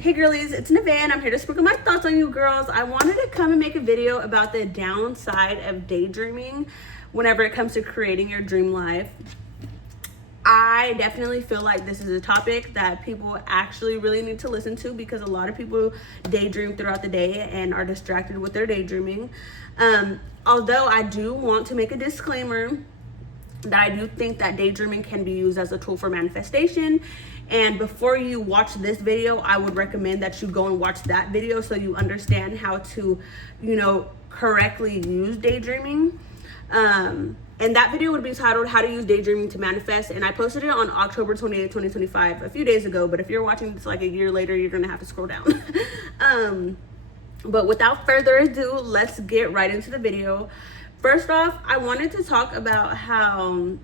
Hey girlies, it's Nevaeh and I'm here to sprinkle my thoughts on you girls. I wanted to come and make a video about the downside of daydreaming whenever it comes to creating your dream life. I definitely feel like this is a topic that people actually really need to listen to because a lot of people daydream throughout the day and are distracted with their daydreaming. Although I do want to make a disclaimer that I do think that daydreaming can be used as a tool for manifestation. And before you watch this video, I would recommend that you go and watch that video so you understand how to, correctly use daydreaming. And that video would be titled How to Use Daydreaming to Manifest. And I posted it on October 28th, 2025, a few days ago. But if you're watching this like a year later, you're going to have to scroll down. But without further ado, let's get right into the video. First off, I wanted to talk about how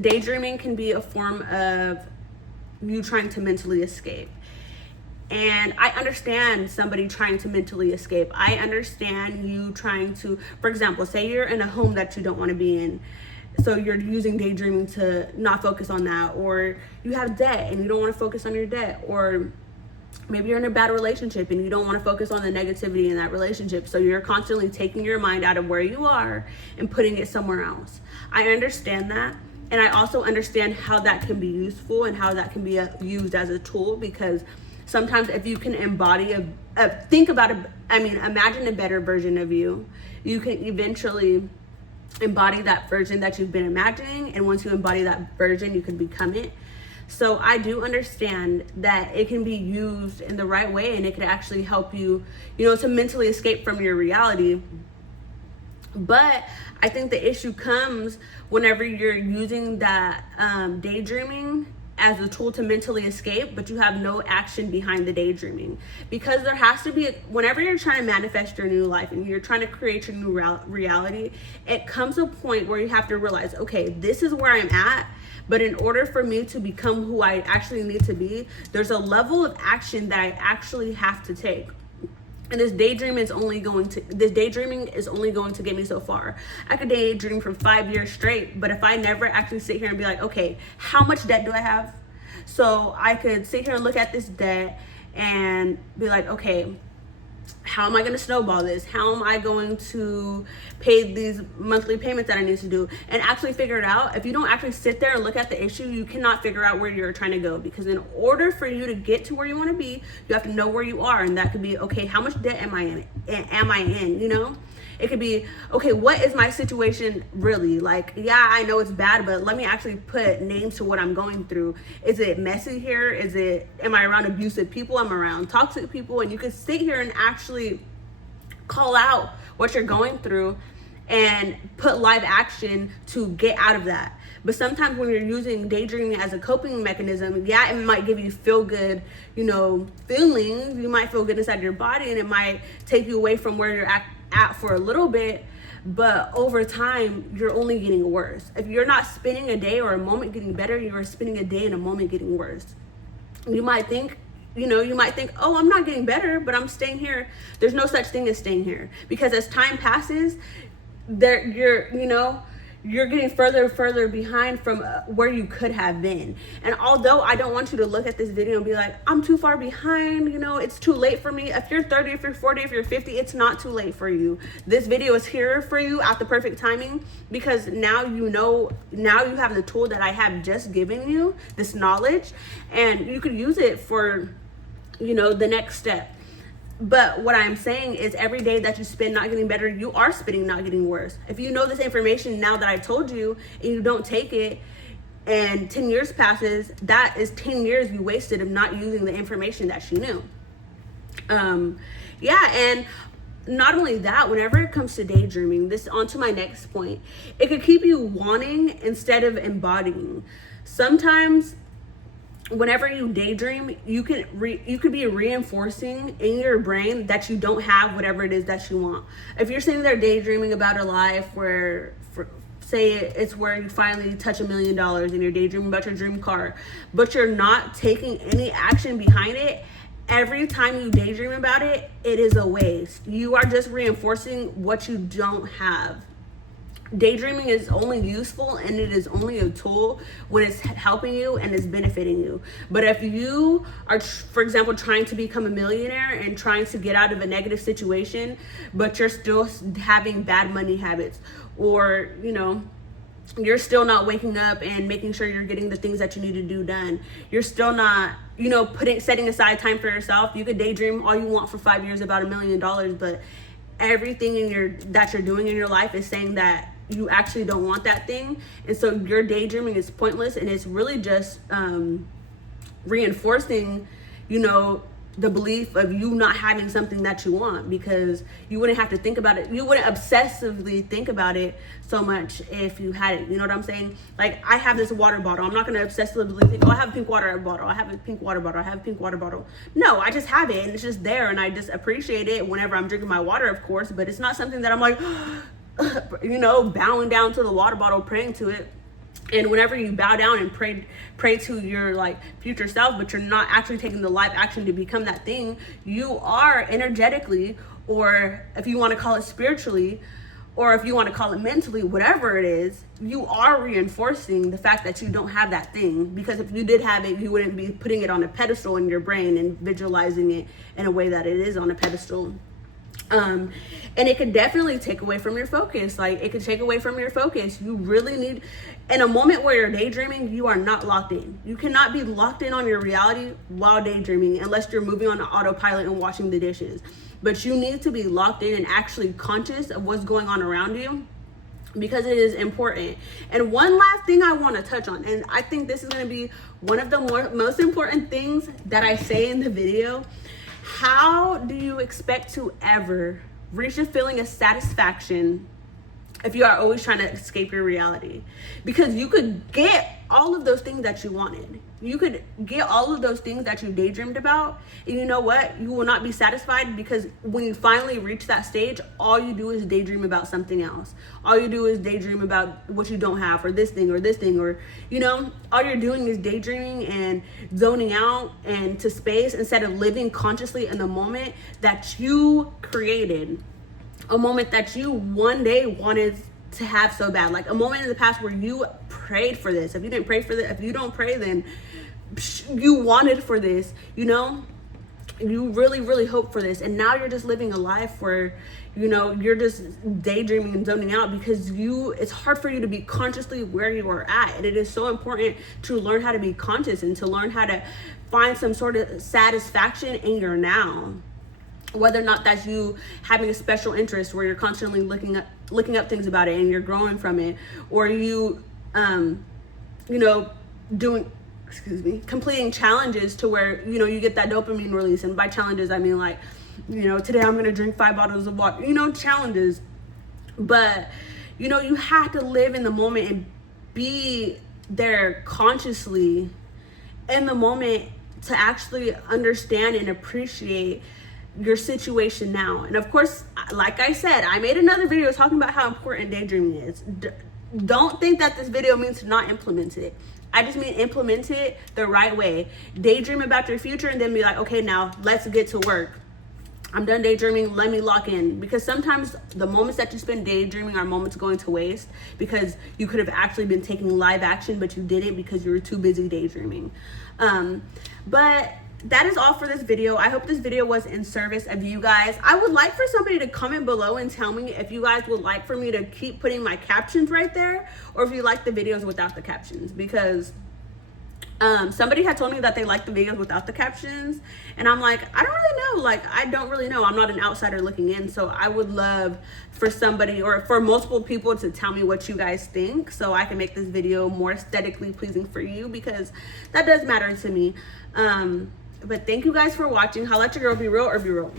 daydreaming can be a form of you trying to mentally escape. And I understand somebody trying to mentally escape. I understand you trying to, for example, say you're in a home that you don't want to be in. So you're using daydreaming to not focus on that. Or you have debt and you don't want to focus on your debt. Or maybe you're in a bad relationship and you don't want to focus on the negativity in that relationship. So you're constantly taking your mind out of where you are and putting it somewhere else. I understand that. And I also understand how that can be useful and how that can be used as a tool, because sometimes if you can embody imagine a better version of you, you can eventually embody that version that you've been imagining. And once you embody that version, you can become it. So I do understand that it can be used in the right way and it can actually help you, to mentally escape from your reality. But I think the issue comes whenever you're using that daydreaming as a tool to mentally escape, but you have no action behind the daydreaming. Because there has to be, whenever you're trying to manifest your new life and you're trying to create your new reality, it comes a point where you have to realize, okay, this is where I'm at. But in order for me to become who I actually need to be, there's a level of action that I actually have to take. And this daydreaming is only going to get me so far. I could daydream for 5 years straight, but if I never actually sit here and be like, okay, how much debt do I have? So I could sit here and look at this debt and be like, okay, how am I going to snowball this? How am I going to pay these monthly payments that I need to do? And actually figure it out. If you don't actually sit there and look at the issue, you cannot figure out where you're trying to go. Because in order for you to get to where you want to be, you have to know where you are. And that could be, okay, how much debt am I in? It could be, okay, what is my situation really? Like, yeah, I know it's bad, but let me actually put names to what I'm going through. Is it messy here? Am I around abusive people? Am I around toxic people? And you can sit here and actually call out what you're going through and put live action to get out of that. But sometimes when you're using daydreaming as a coping mechanism, yeah, it might give you feel good, feelings. You might feel good inside your body and it might take you away from where you're at for a little bit, but over time you're only getting worse. If you're not spending a day or a moment getting better, you're spending a day and a moment getting worse. You might think, oh, I'm not getting better, but I'm staying here. There's no such thing as staying here, because as time passes, you're getting further and further behind from where you could have been. And although I don't want you to look at this video and be like, I'm too far behind, it's too late for me. If you're 30, if you're 40, if you're 50, it's not too late for you. This video is here for you at the perfect timing, because now you have the tool that I have just given you, this knowledge, and you could use it for, the next step. But what I'm saying is every day that you spend not getting better, you are spending not getting worse. If you know this information now that I told you and you don't take it and 10 years passes, that is 10 years you wasted of not using the information that you knew. And not only that, whenever it comes to daydreaming, this onto my next point, it could keep you wanting instead of embodying. Sometimes whenever you daydream, you could be reinforcing in your brain that you don't have whatever it is that you want. If you're sitting there daydreaming about a life where, say it's where you finally touch $1 million and you're daydreaming about your dream car, but you're not taking any action behind it, every time you daydream about it, it is a waste. You are just reinforcing what you don't have. Daydreaming is only useful and it is only a tool when it's helping you and is benefiting you. But if you are, for example, trying to become a millionaire and trying to get out of a negative situation, but you're still having bad money habits, or, you know, you're still not waking up and making sure you're getting the things that you need to do done, you're still not, you know, setting aside time for yourself. You could daydream all you want for 5 years about $1 million, but everything that you're doing in your life is saying that you actually don't want that thing. And so your daydreaming is pointless, and it's really just reinforcing, you know, the belief of you not having something that you want, because you wouldn't have to think about it. You wouldn't obsessively think about it so much if you had it. You know what I'm saying? Like, I have this water bottle. I'm not going to obsessively think, oh, I have a pink water bottle. I have a pink water bottle. I have a pink water bottle. No, I just have it, and it's just there, and I just appreciate it whenever I'm drinking my water, of course, but it's not something that I'm like, you know, bowing down to the water bottle, praying to it. And whenever you bow down and pray to your like future self, but you're not actually taking the live action to become that thing, you are energetically, or if you want to call it spiritually, or if you want to call it mentally, whatever it is, you are reinforcing the fact that you don't have that thing. Because if you did have it, you wouldn't be putting it on a pedestal in your brain and visualizing it in a way that it is on a pedestal. And it could definitely take away from your focus. Like, it could take away from your focus. You really need, in a moment where you're daydreaming, you are not locked in. You cannot be locked in on your reality while daydreaming unless you're moving on autopilot and washing the dishes. But you need to be locked in and actually conscious of what's going on around you, because it is important. And one last thing I want to touch on, and I think this is going to be one of the most important things that I say in the video. How do you expect to ever reach a feeling of satisfaction if you are always trying to escape your reality? Because you could get all of those things that you wanted. You could get all of those things that you daydreamed about, and you know what? You will not be satisfied, because when you finally reach that stage, all you do is daydream about something else. All you do is daydream about what you don't have, or this thing, or, you know, all you're doing is daydreaming and zoning out and to space, instead of living consciously in the moment that you created, a moment that you one day wanted to have so bad, like a moment in the past where you prayed for this. If you didn't pray for this, if you don't pray, then you wanted for this, you know, you really hope for this, and now you're just living a life where, you know, you're just daydreaming and zoning out because it's hard for you to be consciously where you are at. And it is so important to learn how to be conscious and to learn how to find some sort of satisfaction in your now. Whether or not that's you having a special interest where you're constantly looking up things about it and you're growing from it, or you, you know, completing challenges to where, you know, you get that dopamine release. And by challenges, I mean, like, you know, today I'm going to drink 5 bottles of water, you know, challenges. But, you know, you have to live in the moment and be there consciously in the moment to actually understand and appreciate your situation now. And of course, like I said, I made another video talking about how important daydreaming is. Don't think that this video means to not implement it. I just mean implement it the right way. Daydream about your future and then be like, okay, now let's get to work. I'm done daydreaming, let me lock in. Because sometimes the moments that you spend daydreaming are moments going to waste, because you could have actually been taking live action, but you didn't because you were too busy daydreaming. But that is all for this video. I hope this video was in service of you guys. I would like for somebody to comment below and tell me if you guys would like for me to keep putting my captions right there, or if you like the videos without the captions, because somebody had told me that they like the videos without the captions, and I'm like, I don't really know. Like, I don't really know. I'm not an outsider looking in, so I would love for somebody or for multiple people to tell me what you guys think, so I can make this video more aesthetically pleasing for you, because that does matter to me. But thank you guys for watching. Holla at your girl, be real or be real.